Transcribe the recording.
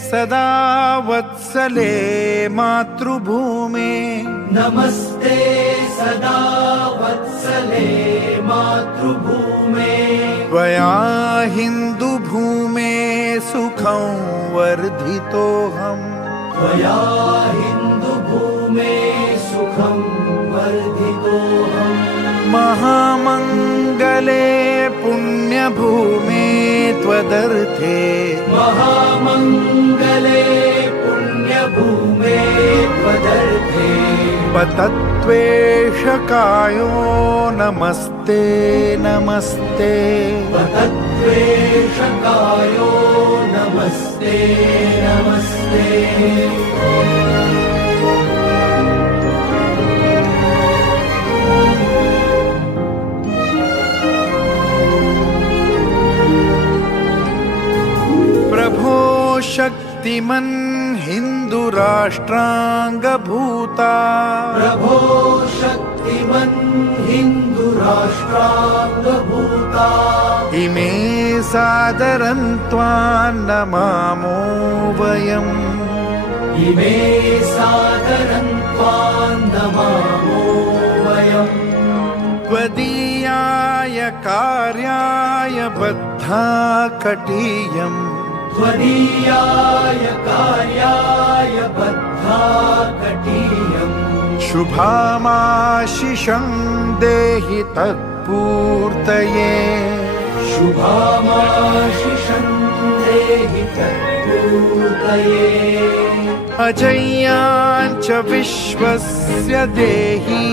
सदा वत्सले मातृभूमे नमस्ते सदा वत्सले मातृभूमे त्वया हिन्दुभूमे सुखं वर्धितोऽहम् त्वया हिन्दुभूमे सुखं वर्धितोऽहम् महामङ्गले पुण्यभूमे त्वदर्थे महामङ्गले पुण्यभूमे त्वदर्थे पतत्वेषकायो नमस्ते नमस्ते पतत्वेषकायो नमस्ते नमस्ते प्रभो शक्तिमन् हिन्दुराष्ट्राङ्गभूता प्रभो शक्तिमन् हिन्दुराष्ट्राङ्गभूता इमे सादरं त्वां नमामो वयम् इमे सादरं त्वां नमामो वयम् त्वदीयाय कार्याय बद्धा कटीयम् त्वदीयाय कार्याय बद्धा कटीयम् शुभामाशिषं देहि तत्पूर्तये शुभामाशिषं देहि तत्पूर्तये अजय्याञ्च विश्वस्य देहि